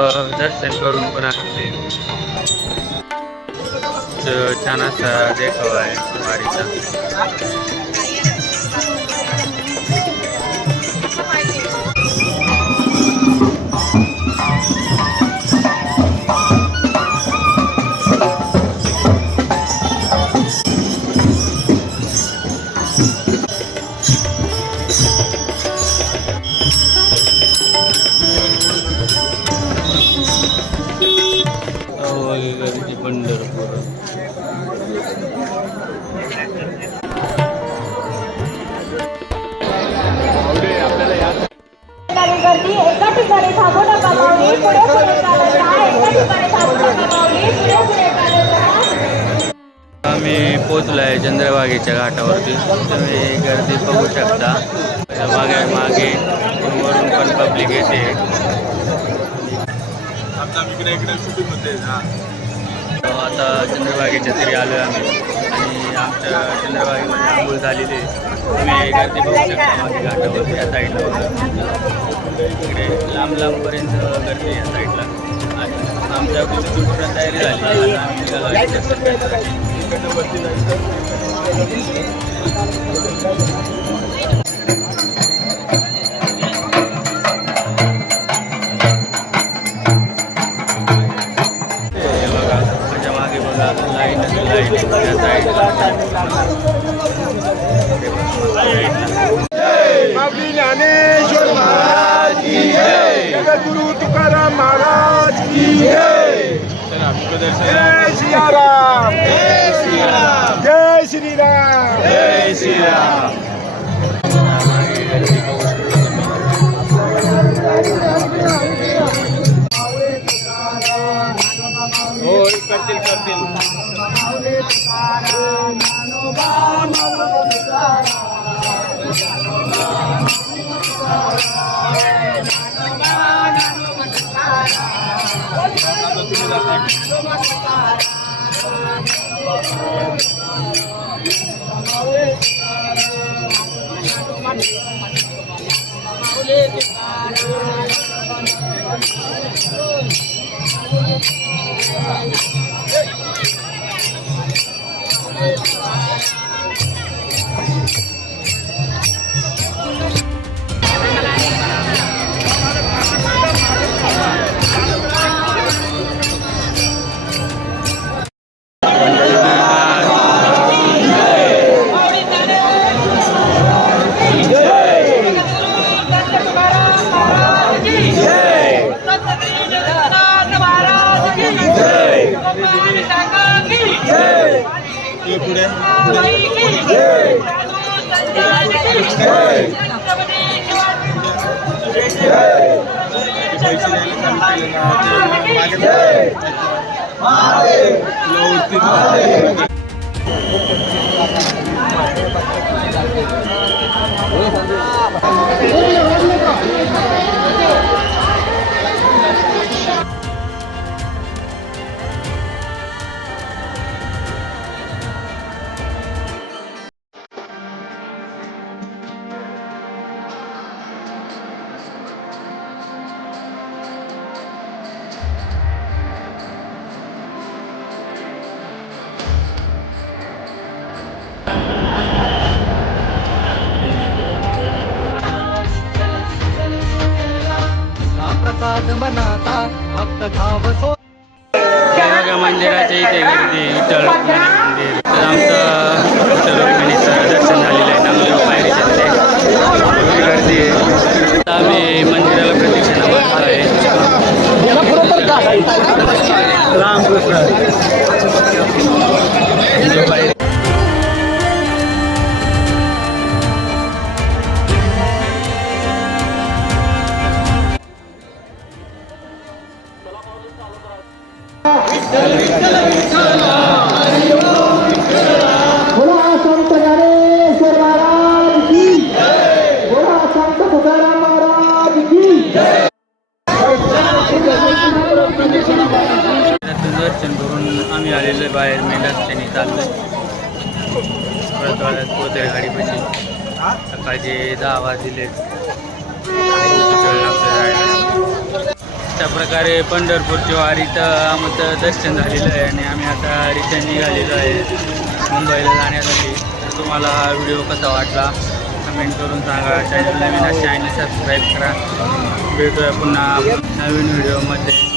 दर्शन करून पण आले. छान असा देखावा आहे वारीचा. पंढरपूर गर्दी एका ठिकाणी थांबू नका माऊली, पुढे पुढे चालत राहा. एका ठिकाणी थांबू नका माऊली, पुढे पुढे चालत राहा. आम्ही पोचलोय चंद्रभागेच्या घाटावरती. तुम्ही गर्दी बघू शकता. मागे मागे वरून पण पब्लिक येते. आता चंद्रभागेच्या तरी आलो आम्ही आणि आमच्या चंद्रभागेमध्ये आंघोळ झालेली आहे. तुम्ही गर्दी बघू शकता मागे घाटावरती या साईडला. इकडे लांब लांबपर्यंत गर्दी या साईडला. आणि आमच्या तिथून पूर्ण तयारी झाली. आता आम्ही निघालो. माऊली ज्ञानेश्वर महाराज की जय. जगद्गुरु तुकाराम महाराज की जय. जय सियाराम. जय श्रीराम. जय श्रीराम. जय श्रीराम. हो करतील करतील. मंदिराच्या इथे गर्दी. विठ्ठल मंदिर तर आमचं विठ्ठल रुक्मिणीचं दर्शन झालेलं आहे. नामदेव पायरीच्या तिथे गर्दी आहे. आम्ही मंदिराला प्रदक्षिणा मारत आहे. दर्शन करून आम्ही आलेलो बाहेर मेन रस्त्याने चाललोय. परत वाड्यात पोहोचले गाडीपाशी. सकाळचे 10 वाजले. वेळ लागतो जायला. अशा प्रकारे पंढरपूरची वारीचं आमचं दर्शन झालेलं आहे आणि आम्ही आता रिटर्न निघालेलो आहे मुंबईला जाण्यासाठी. तर तुम्हाला हा व्हिडिओ कसा वाटला कमेंट करून सांगा. चॅनल नवीन असेल चॅनल सबस्क्राईब करा. भेटूया पुन्हा नवीन व्हिडिओमध्ये.